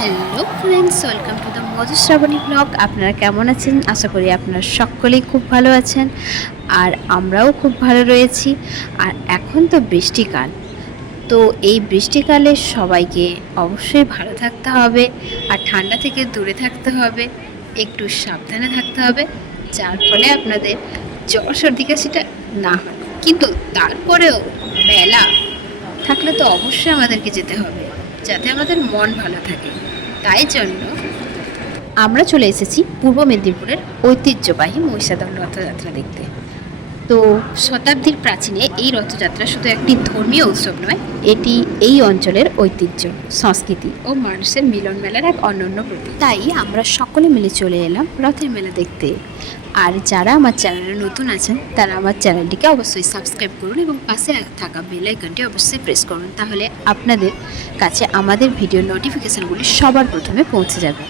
Hello friends, welcome to the Madhushrabani blog. আপনারা কেমন আছেন? আশা করি আপনারা সকলেই খুব ভালো আছেন, আর আমরাও খুব ভালো রয়েছি। আর এখন তো বৃষ্টিকাল, তো এই বৃষ্টিকালে সবাইকে অবশ্যই ভালো থাকতে হবে, আর ঠান্ডা থেকে দূরে থাকতে হবে, একটু সাবধানে থাকতে হবে, যার ফলে আপনাদের জ্বর সর্দি কাশিটা না হয়। কিন্তু তারপরেও মেলা থাকলে তো অবশ্যই আমাদেরকে যেতে হবে, যাতে আমাদের মন ভালো থাকে। তাই জন্য আমরা চলে এসেছি পূর্ব মেদিনীপুরের ঐতিহ্যবাহী মহিষাদল রথযাত্রা দেখতে। তো শতাব্দীর প্রাচীনে এই রথযাত্রা শুধু একটি ধর্মীয় উৎসব নয়, এটি এই অঞ্চলের ঐতিহ্য, সংস্কৃতি ও মানুষের মিলন মেলার এক অনন্য প্রতীক। তাই আমরা সকলে মিলে চলে এলাম রথের মেলা দেখতে। আর যারা আমার চ্যানেলে নতুন আছেন তারা আমার চ্যানেলটিকে অবশ্যই সাবস্ক্রাইব করুন এবং পাশে থাকা বেল আইকনটি অবশ্যই প্রেস করুন, তাহলে আপনাদের কাছে আমাদের ভিডিও নোটিফিকেশানগুলি সবার প্রথমে পৌঁছে যাবে।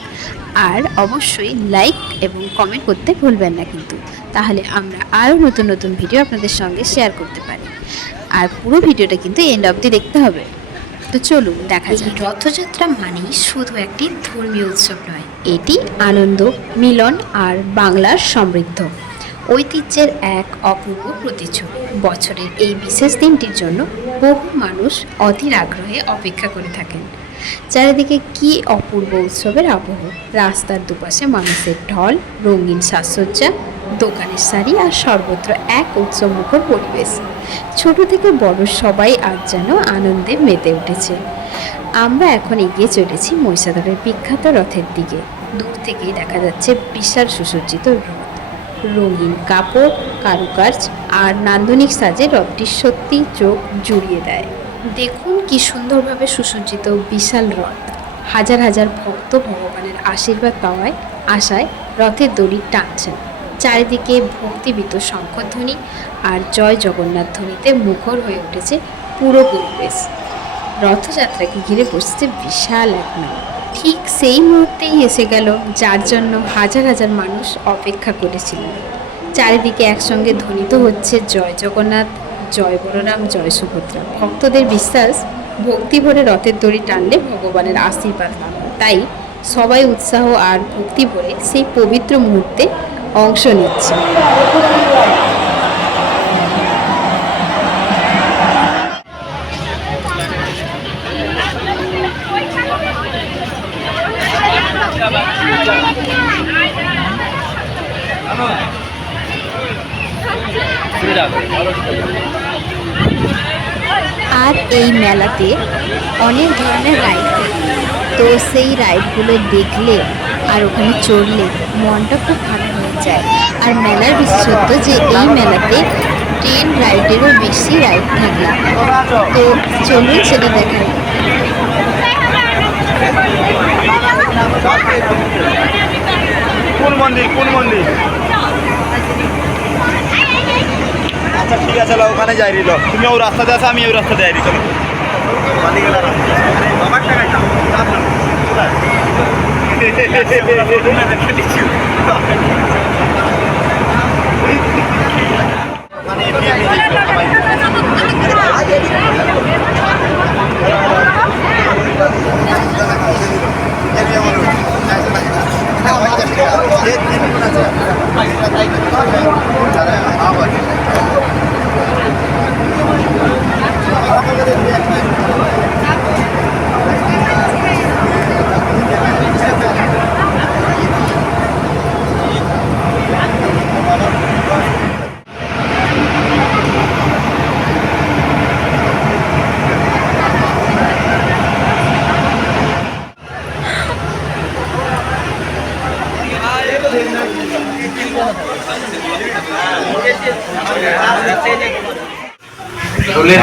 আর অবশ্যই লাইক এবং কমেন্ট করতে ভুলবেন না কিন্তু, তাহলে আমরা আরও নতুন নতুন ভিডিও আপনাদের সঙ্গে শেয়ার করতে পারি। আর পুরো ভিডিওটা কিন্তু এন্ড অবধি দেখতে হবে। তো চলুন দেখা যায়। রথযাত্রা মানেই শুধু একটি ধর্মীয় উৎসব নয়, এটি আনন্দ, মিলন আর বাংলার সমৃদ্ধ ঐতিহ্যের এক অপূর্ব প্রতিচ্ছবি। বছরের এই বিশেষ দিনটির জন্য বহু মানুষ অধীর আগ্রহে অপেক্ষা করে থাকেন। চারিদিকে কি অপূর্ব উৎসবের আবহ! রাস্তার দুপাশে মানুষের ঢল, রঙিন সাজসজ্জা, দোকানের সারি, আর সর্বত্র এক উৎসবমুখর পরিবেশ। ছোট থেকে বড় সবাই আজ যেন আনন্দে মেতে উঠেছে। আমরা এখন এগিয়ে চলেছি মহিষাদলের বিখ্যাত রথের দিকে। দূর থেকেই দেখা যাচ্ছে বিশাল সুসজ্জিত রথ, রঙিন কাপড়, কারুকাজ আর নান্দনিক সাজে রথটি সত্যি চোখ জুড়িয়ে দেয়। দেখুন কি সুন্দরভাবে সুসজ্জিত বিশাল রথ। হাজার হাজার ভক্ত ভগবানের আশীর্বাদ পাওয়ায় আশায় রথের দড়ি টানছেন। চারিদিকে ভক্তিবিত শঙ্খধ্বনি আর জয় জগন্নাথ ধ্বনিতে মুখর হয়ে উঠেছে পুরো পরিবেশ। রথযাত্রাকে ঘিরে বসেছে বিশাল এক মেলা। ঠিক সেই মুহূর্তেই এসে গেল যার জন্য হাজার হাজার মানুষ অপেক্ষা করেছিলেন। চারিদিকে একসঙ্গে ধ্বনিত হচ্ছে জয় জগন্নাথ, জয় বলরাম, জয় সুভদ্রা। ভক্তদের বিশ্বাস, ভক্তি ভরে রথের দড়ি টানলে ভগবানের আশীর্বাদ লাভ হয়। তাই সবাই উৎসাহ আর ভক্তি ভরে সেই পবিত্র মুহূর্তে অংশ নিচ্ছে। আর এই মেলাতে অনেক ধরনের রাইড থাকে, তো সেই রাইডগুলো দেখলে আর ওখানে চড়লে মনটা খুব ভালো হয়ে যায়। আর মেলার বিশেষত্ব যে এই মেলাতে ট্রেন রাইডেরও বেশি রাইড থাকে। তো চলুন সেটা দেখাই। কোন মন্দির আচ্ছা ঠিক আছে, ওখানে যাই রিল, তুমি ওই রাস্তাতে আসো, আমি ওই রাস্তাতে যাই চলো। আমার টাকায়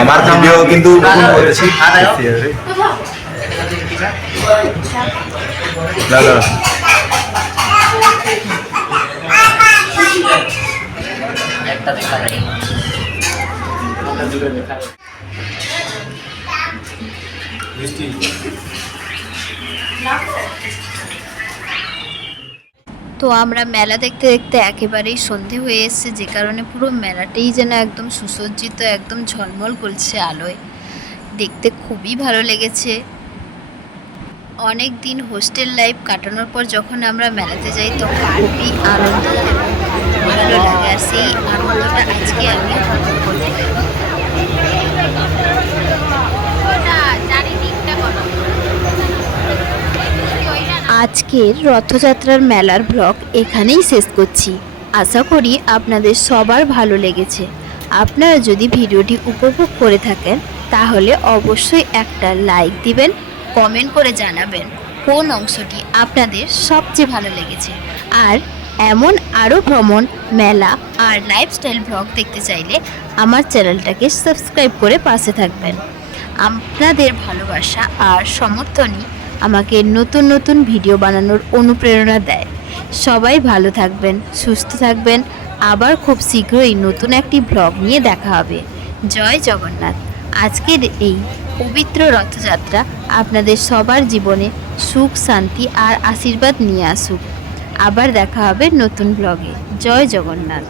আমার ভিডিও কিন্তু করেছি তো আমরা মেলা দেখতে দেখতে একেবারেই সন্ধে হয়ে এসেছে, যে কারণে পুরো মেলাটাই যেন একদম সুসজ্জিত, একদম ঝলমল করছে আলোয়। দেখতে খুবই ভালো লেগেছে। অনেক দিন হোস্টেল লাইফ কাটানোর পর যখন আমরা মেলাতে যাই তো খুবই আনন্দ এবং ভালো লাগে, আর সেই আনন্দটা আজকে আমি উপভোগ করতে পারি। আজকের রথযাত্রার মেলার ব্লগ এখানেই শেষ করছি। আশা করি আপনাদের সবার ভালো লেগেছে। আপনারা যদি ভিডিওটি উপভোগ করে থাকেন তাহলে অবশ্যই একটা লাইক দিবেন, কমেন্ট করে জানাবেন কোন অংশটি আপনাদের সবচেয়ে ভালো লেগেছে। আর এমন আরও ভ্রমণ, মেলা আর লাইফস্টাইল ব্লগ দেখতে চাইলে আমার চ্যানেলটাকে সাবস্ক্রাইব করে পাশে থাকবেন। আপনাদের ভালোবাসা আর সমর্থনই আমাকে নতুন নতুন ভিডিও বানানোর অনুপ্রেরণা দেয়। সবাই ভালো থাকবেন, সুস্থ থাকবেন। আবার খুব শীঘ্রই নতুন একটি ব্লগ নিয়ে দেখা হবে। জয় জগন্নাথ। আজকের এই পবিত্র রথযাত্রা আপনাদের সবার জীবনে সুখ, শান্তি আর আশীর্বাদ নিয়ে আসুক। আবার দেখা হবে নতুন ব্লগে। জয় জগন্নাথ।